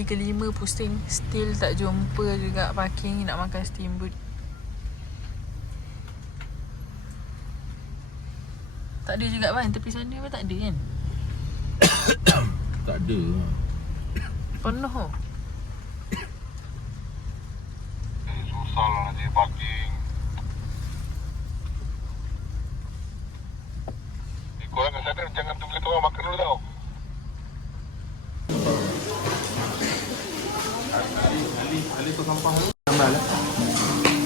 Kelima pusing, still tak jumpa juga parking nak makan steamboat. Tak ada juga kan, tepi sana pun tak ada kan? Tak ada. Penuh oh. Susah lah nanti parking. Korang kat sana jangan tunggu kita orang makan dulu tau. Ali tu sampah dulu. Tambah lah.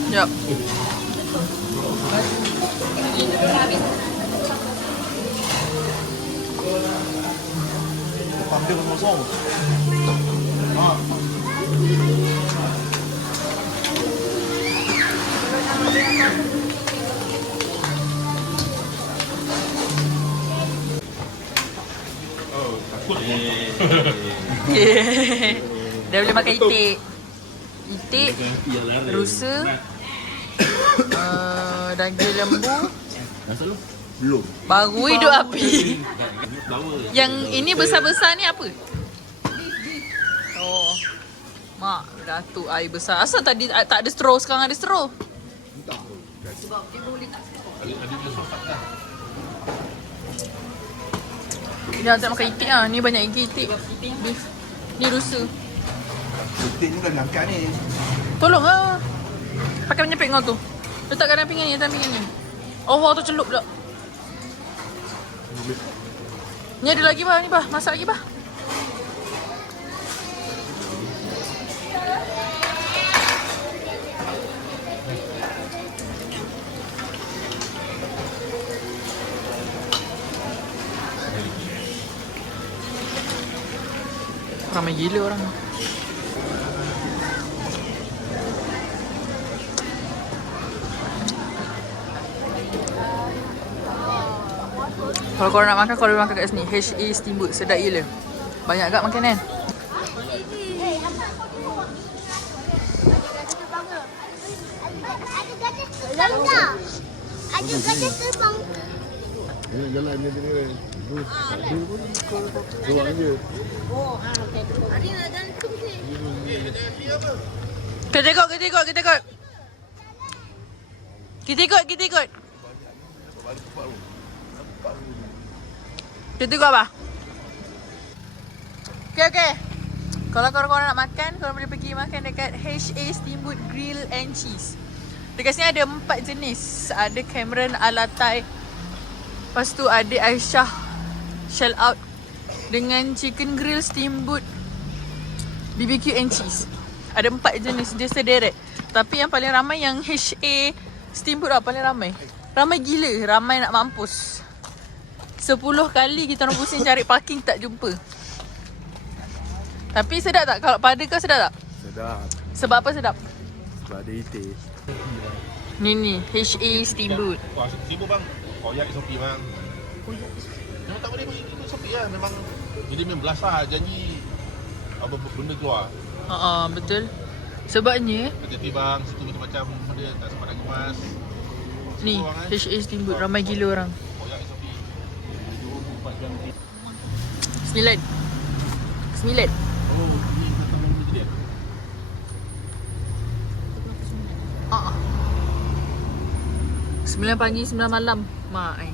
Jap. Parking kosong. Yeah. Dah boleh makan itik. Itik, rusa, daging lembu. Belum. Baru hidup api. Yang ini besar-besar ni apa? Oh. Mak, datuk air besar. Asal tadi tak ada straw, sekarang ada straw? Sebab dia boleh tak straw. Ini nak makan itik lah. Ni banyak lagi itik. Beef. Ni rusa. Itik ni dah angkat ni. Tolong lah. Pakai penyepit kau tu. Letakkan dalam pinggan ni, dalam pinggan ni. Oh, tu celup pula. Ni ada lagi bah, ni bah. Masak lagi bah. Ramai gila orang. Kalau korang nak makan, korang makan kat sini. HA Steamboat. Sedap gila. Banyak agak makanan. Ada gajah terbang. Jalan ni dia. Dua je. Oh, hari nak jantung sih. Kita ikut. Kita ikut apa? Okay. Kalau korang nak makan, korang boleh pergi makan dekat HA Steamboat Grill and Cheese. Dekat sini ada 4 jenis. Ada Cameron ala Thai. Lepas tu ada Aisyah Shell Out dengan Chicken Grill Steamboat BBQ and Cheese. Ada 4 jenis, dia sederet. Tapi yang paling ramai yang HA Steamboat lah paling ramai. Ramai gila, ramai nak mampus. 10 kali kita orang pusing cari parking tak jumpa. Tapi sedap tak? Kalau pada kau sedap tak? Sedap. Sebab apa sedap? Sebab ada itik. Ni HA Steamboat. Wah, sibuk bang. Koyak SOP bang. Memang tak boleh ikut SOP lah. Memang jadi membelas lah. Janji apa benda keluar. Betul. Sebabnya Hati-hati bang. Situ macam-macam dia tak sempat nak kemas. ni HA Steamboat ramai gila orang. Koyak SOP. 24 jam. 9. Oh, ni kata malam ni dia. 9 pagi, 9 malam. Mak ai.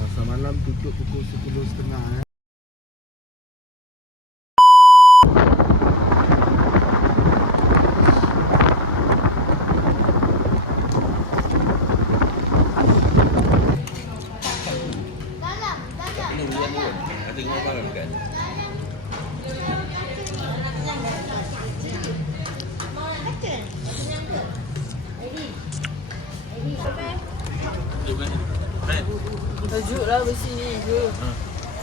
Pasar malam tutup pukul 10.30 Sejuk lah besi ni ke?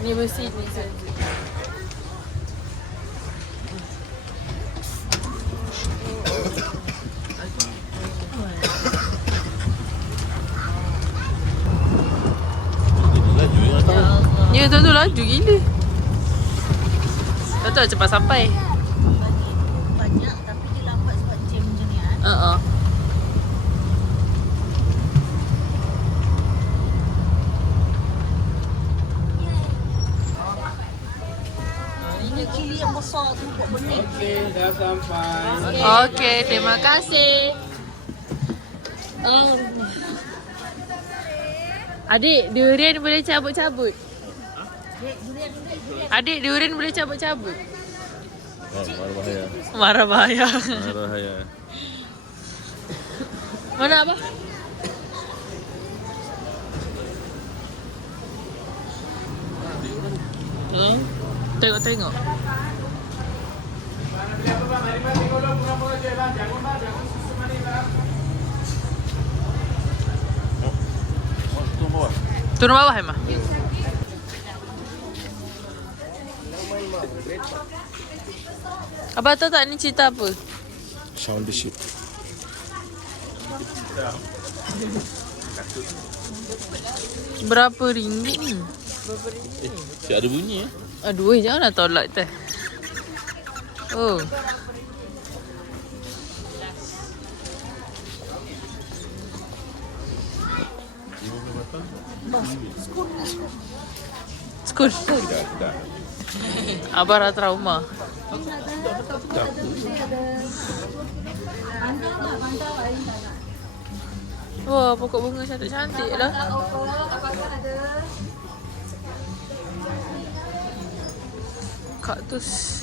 Ni besi ni sejuk. kereta tu laju gila. Tak tahu cepat sampai. Banyak tapi dia lambat sebab jam macam ni kan. Ini cili yang besar tu buat benih. Okey, terima kasih. Adik, durian boleh cabut-cabut. Adik, durian boleh cabut-cabut. Marah bahaya. Marah bahaya. Marah bahaya. Mana apa? Tengok-tengok. Tu bawah. Turun bawah emang. Abang tahu tak ni cerita apa? Sound the shit. Berapa ringgit ni? Siap ada bunyi eh. Aduh, janganlah tolak teh. Oh. Skul. Dah. Abang dah trauma. Wah, pokok bunga cantik-cantik lah. Kaktus.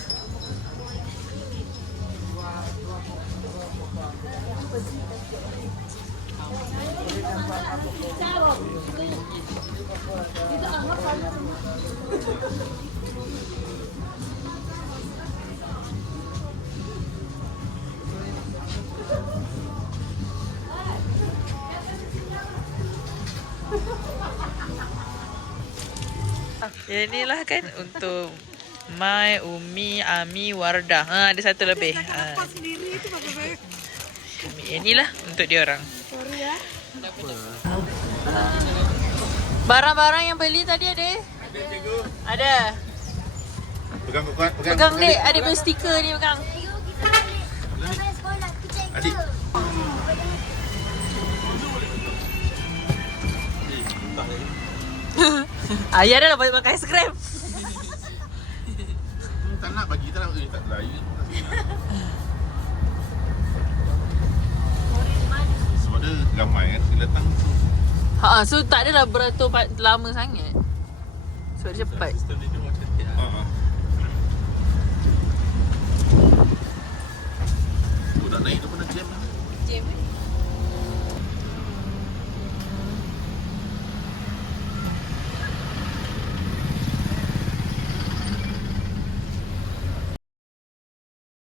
Inilah kan untuk Mai, Umi, Ami, Wardah. Ada satu lebih. Inilah untuk dia orang. Barang-barang yang beli tadi ada? Ada. Pegang dek, adik beli stiker ni pegang. Adik. Ayah dah dapat makan es krim. Tak nak bagi, tak nak bagi, tak lain. Sebab dia ramai kan, dia datang tu. So tak adalah beratur lama sangat. So dia cepat. Aku nak naik tu pun dah jam. Jam